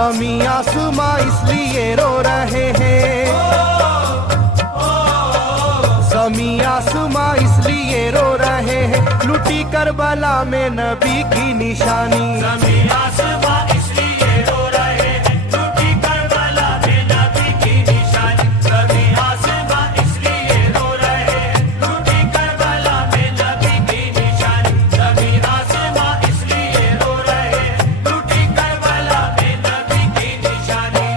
ज़मीं आसमां इसलिए रो रहे हैं, ज़मीं आसमां इसलिए रो रहे हैं, लुटी करबला में नबी की निशानी। ज़मीं आसमां इसलिए रो रहे हैं, लुटी करबला में नबी की निशानी। ज़मीं आसमां इसलिए रो रहे हैं, लुटी करबला में नबी की निशानी। ज़मीं आसमां इसलिए रो रहे हैं, लुटी करबला में नबी की निशानी।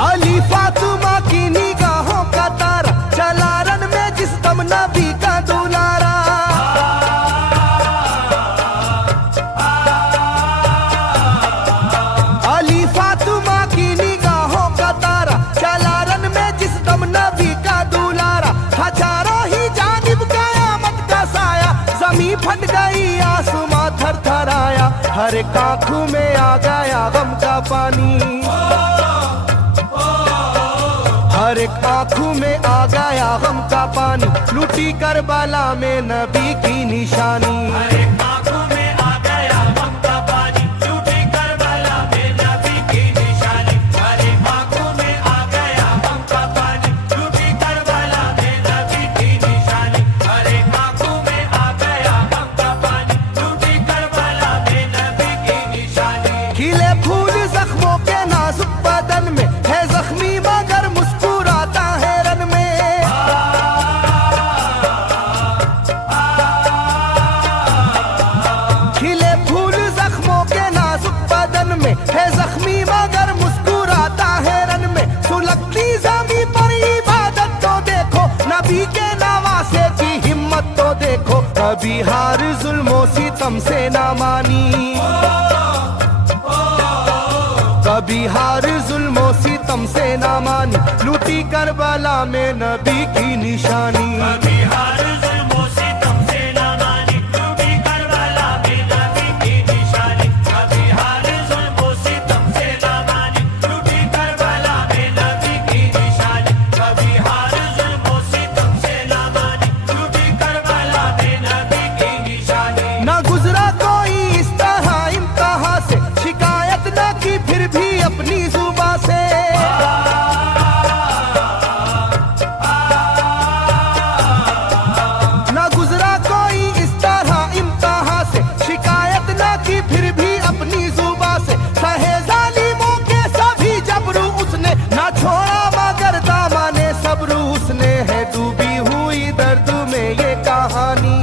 अली फातिमा की निगाहों का तारा, चला रन में जिस दम नबी का दुलारा। अली फातिमा की निगाहों का तारा, चला रन में जिस दम नबी का दुलारा। था चारों ही जानिब कयामत का साया, जमीन फट गई आसमां थर थर आया। हर एक आंखों में आ गया गम का पानी, हर एक आंखों में आ गया गम का पानी, लुटी करबला में नबी की निशानी। हर एक आंखों में आ गया गम का पानी, लुटी करबला में नबी की निशानी। हर एक आंखों में आ गया गम का पानी, लुटी करबला में नबी की निशानी। हर एक आंखों में आ गया गम का पानी, लुटी करबला में नबी की निशानी। खिले फूल जख्मों के नाजुक बदन में, है जख्मी मगर मुस्कुराता है रन में। खिले फूल जख्मों के नाजुक बदन में, है जख्मी मगर मुस्कुराता है रन में। सुलगती ज़मीं पर इबादत तो देखो, नबी के नवासे की हिम्मत तो देखो। कभी हार जुल्मों सितम से ना मानी, कभी हार जुल्मों सितम से ना मानी, लुटी करबला में नबी की निशानी। कभी हार जुल्मों सितम से ना मानी, लुटी करबला में नबी की निशानी। कभी हार जुल्मों सितम से ना मानी, लुटी करबला में नबी की निशानी। कभी हार जुल्मों सितम से ना मानी, लुटी करबला में नबी की निशानी। ना गुजरा कोई इस तरह इम्तिहा से, शिकायत न की फिर भी अपनी जुबां से। ना गुजरा कोई इस तरह इम्तिहा से, शिकायत न की फिर भी अपनी जुबां से। सहे जालिमों के सभी जबरू उसने, ना छोड़ा मगर दामने सब्र उसने। है डूबी हुई दर्द में ये कहानी,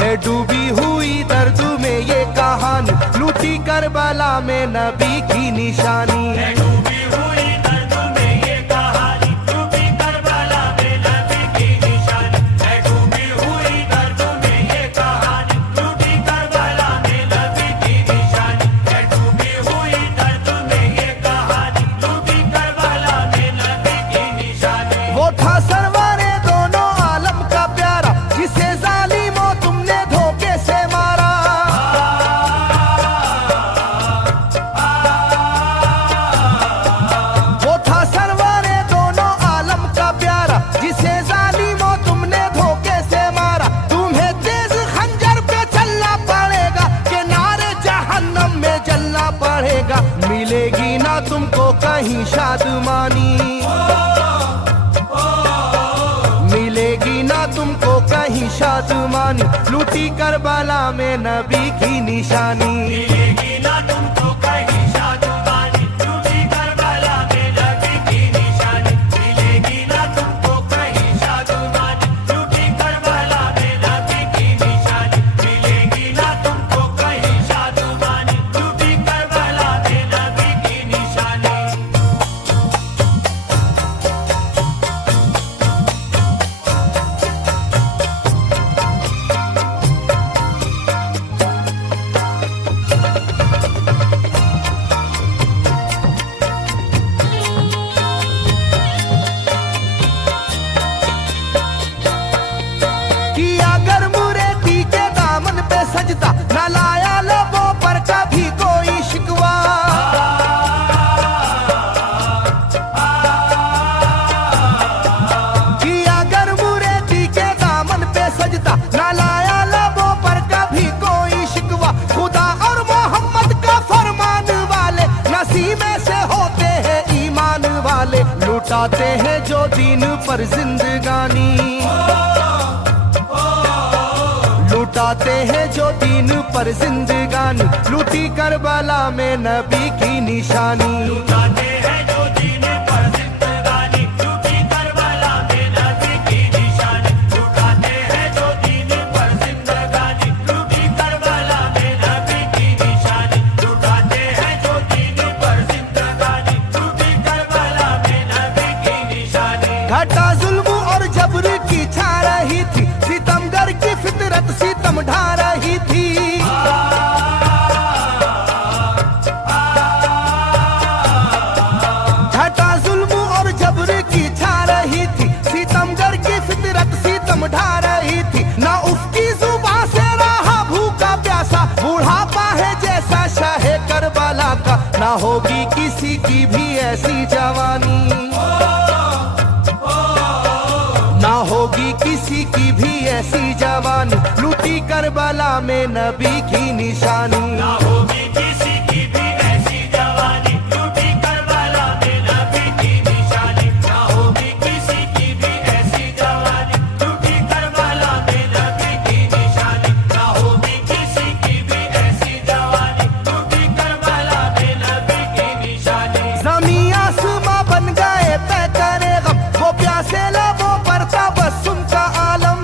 है डूबी हुई दर्द में ये कहानी, लुटी करबला में नबी की निशानी। है डूबी हुई दर्द में ये कहानी, लुटी करबला में नबी की निशानी। है डूबी हुई दर्द में ये कहानी, लुटी करबला में नबी की निशानी। है डूबी हुई दर्द में ये कहानी, लुटी करबला में नबी की निशानी। वो था सरवारे दोनों आलम का प्यारा, जिसे जालिमों तुमने धोखे से मारा। वो था सरवारे दोनों आलम का प्यारा, जिसे जालिमों तुमने धोखे से मारा। तुम्हें तेज खंजर पे चलना पड़ेगा, कि नारे जहन्नम में जलना पड़ेगा। मिलेगी ना तुमको कहीं शादमानी, मिलेगी ना तुमको कहीं शादमानी, लुटी करबला में नबी की निशानी। मिलेगी ना तुमको कहीं शादमानी, लुटी करबला में नबी की निशानी। मिलेगी ना तुमको कहीं शादमानी, लुटी करबला में नबी की निशानी। मिलेगी ना तुमको कहीं शादमानी, लुटी करबला में नबी की निशानी। उसी में से होते हैं ईमान वाले, लुटाते हैं जो दीन पर जिंदगानी, लुटाते हैं जो दीन पर जिंदगानी, लूटी करबला में नबी की निशानी। लुटाते हैं जो दीन पर जिंदगानी, लूटी करबला में नबी की निशानी। लुटाते हैं जो दीन पर जिंदगानी, लूटी करबला में नबी की निशानी। लुटाते हैं जो दीन पर जिंदगानी, लूटी करबला में नबी की निशानी। घटा जुल्म और जबर की छा रही थी, सितमगर की फितरत सितम ढा रही थी। घटा जुल्म और जबर की छा रही थी, सितमगर की फितरत सितम ढा रही थी। ना उसकी जुबान से रहा भूखा प्यासा, बुढ़ापा है जैसा शाहे करबला का, ना होगी किसी की भी ऐसी जवानी, ना होगी किसी की भी ऐसी जवानी, लूटी करबला में नबी की निशानी। ना होगी किसी की भी ऐसी जवानी, लूटी करबला में नबी की निशानी। ना होगी किसी की भी ऐसी जवानी, लूटी करबला में नबी की निशानी। ना होगी किसी की भी ऐसी जवानी, लूटी करबला में नबी की निशानी। ज़मीं आसमां बन गए तय करे गम, वो प्यासे लबों पर तबस्सुम का आलम।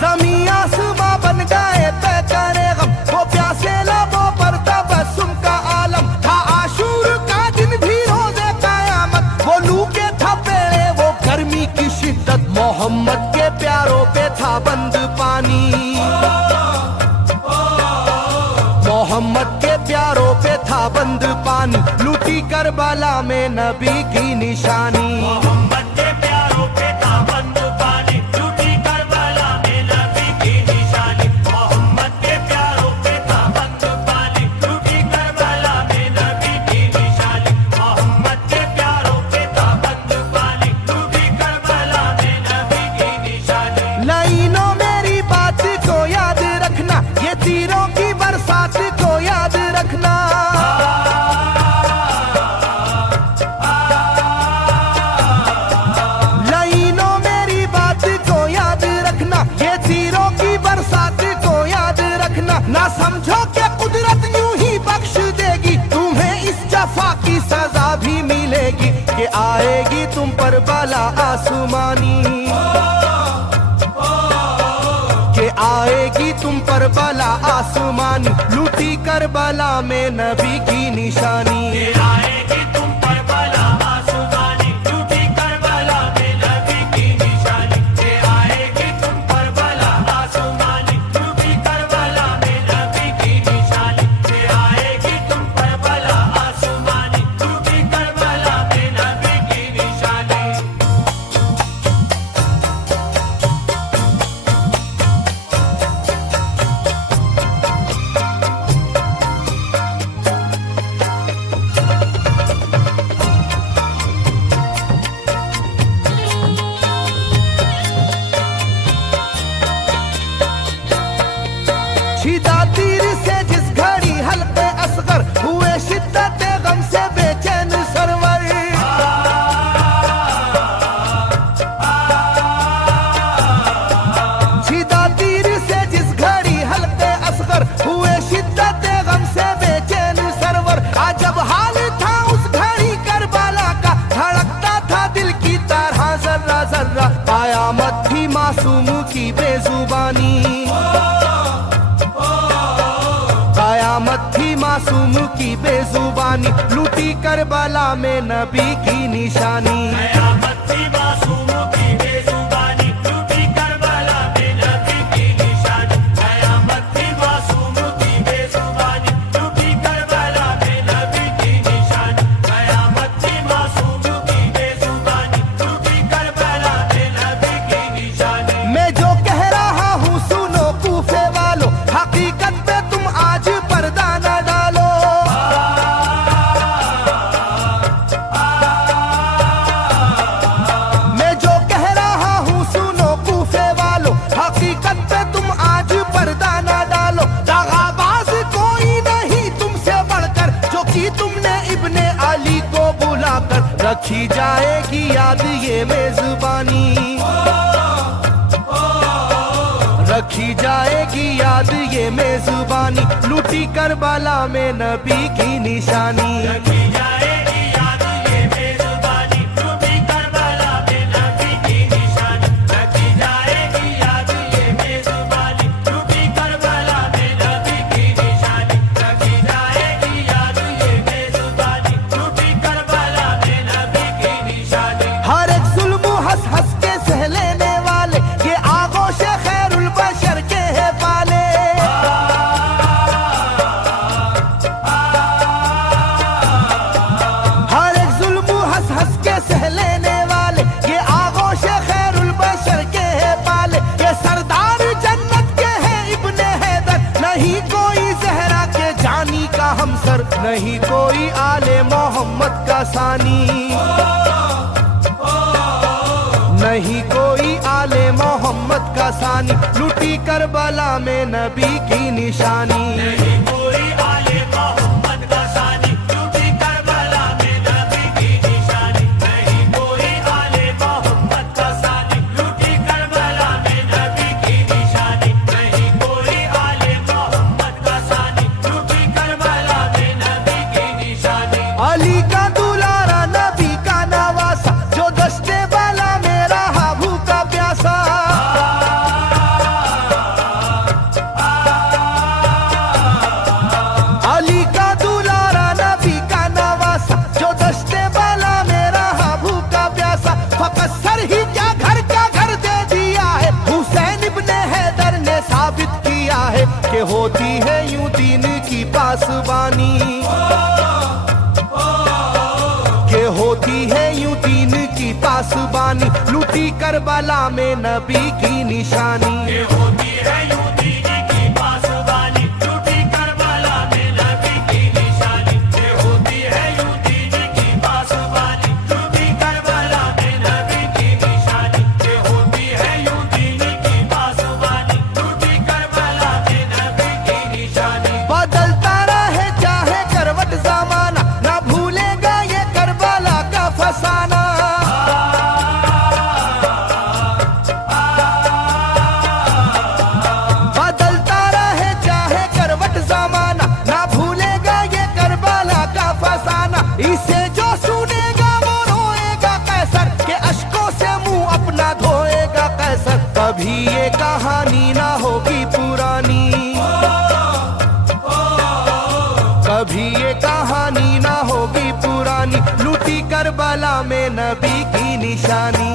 ज़मीं आसमां बन गए तय करे गम, वो प्यासे लबों पर तबस्सुम का आलम। था आशूर का दिन भी रोज़े क़यामत, वो लू के थपेड़े वो गर्मी की शिद्दत, मोहम्मद के प्यारों पे था बंद पानी, मोहम्मद के प्यारों पे था बंद पानी, लूटी करबला में नबी की निशानी। मोहम्मद के प्यारों पे था बंद पानी, लूटी करबला में नबी की निशानी। मोहम्मद के प्यारों पे था बंद पानी, लूटी करबला में नबी की निशानी। मोहम्मद के प्यारों पे था बंद पानी, लूटी करबला में नबी की निशानी। लाइनों मेरी बात को याद रखना, ये तीरों की बरसात को याद रखना। लाइनों मेरी बात को याद रखना, ये तीरों की बरसात को याद रखना। ना समझो कि कुदरत यूं ही बख्श देगी, तुम्हें इस जफा की सजा भी मिलेगी, कि आएगी तुम पर बला आसमानी, कि आएगी तुम पर बला आसमानी, लूटी करबला में नबी की निशानी। ये आएगी तुम पर बला आसमानी, लूटी करबला में नबी की निशानी। ये आएगी तुम पर बला आसमानी, लूटी करबला में नबी की निशानी। ये आएगी तुम पर बला आसमानी, लूटी करबला में नबी की निशानी। छिदा तीर से जिस घड़ी हल्के असगर हुए, शिद्दत गम से बेचैन सरवर। छिदा तीर से जिस घड़ी हल्के असगर हुए, शिद्दत गम से बेचैन सरवर। अजब हाल था उस घड़ी करबला का, धड़कता था दिल की तरह जर्रा जर्रा। कयामत थी मासूम की बेजुबानी, कयामत थी मासूम की बेजुबानी, लूटी करबला में नबी की निशानी। कयामत थी मासूम की बेजुबानी, लूटी करबला में नबी की निशानी। कयामत थी मासूम की बेजुबानी, लूटी करबला में नबी की निशानी। कयामत थी मासूम की बेजुबानी, लूटी करबला में नबी की निशानी। मैं जो कह रहा हूँ सुनो कूफे वालों, हकीकत पे तुम आज पर्दा न डालो। मैं जो कह रहा हूँ रखी जाएगी याद ये मेजबानी, रखी जाएगी याद ये मेजबानी, लूटी करबला में नबी की निशानी। रखी जाएगी याद ये मेजबानी, लूटी करबला में नबी की निशानी। रखी जाएगी याद ये मेजबानी, लूटी करबला में नबी की निशानी। रखी जाएगी याद ये मेजबानी, लूटी करबला में नबी की निशानी। हर एक जुल्म हंस हंस के सह लेने वाले, ये आगोश खैरुल बशर के है पाले। हर एक जुल्म हंस हंस के सह लेने वाले, ये आगोश खैरुल बशर के है पाले। ये सरदार जन्नत के हैं इब्ने हैदर, नहीं कोई जहरा के जानी का हमसर, नहीं कोई आले मोहम्मद का सानी, नहीं कोई आले मोहम्मद का सानी, लूटी करबला में नबी की निशानी। नहीं कोई आले मोहम्मद का सानी, लूटी करबला में नबी की निशानी। नहीं कोई आले मोहम्मद का सानी, लूटी करबला में नबी की निशानी। नहीं कोई आले मोहम्मद का सानी, लूटी करबला में नबी की निशानी। अली का दुलारा नबी का नवासा, जो दस्ते वाला मेरा हाबू का प्यासा। अली का दुलारा नबी का नवासा, जो दस्ते वाला मेरा हाबू का प्यासा। फकत सर ही क्या घर का घर दे दिया है, हुसैन इब्ने हैदर ने साबित किया है कि होती है यूं दीन की पासबानी, के होती है यूं दीन की पासबानी, लूटी करबला में नबी की निशानी। ये होती है यूं दीन की पासबानी, लूटी करबला में नबी की निशानी। ये होती है यूं दीन की पासबानी, लूटी करबला में नबी की निशानी। ये होती है यूं दीन की पासबानी, लूटी करबला में नबी की निशानी। बदलता रहे चाहे करवट जमाना, ना भूलेगा ये करबला का फसाना। बदलता रहे चाहे करवट जमाना, ना भूलेगा ये करबला का फसाना। इसे जो सुनेगा वो रोएगा कैसर, के अश्कों से मुंह अपना धोएगा कैसर। कभी ये कहानी ना होगी पुरानी, कभी ये कहानी ना होगी पुरानी, लूटी करबला में नबी की निशानी।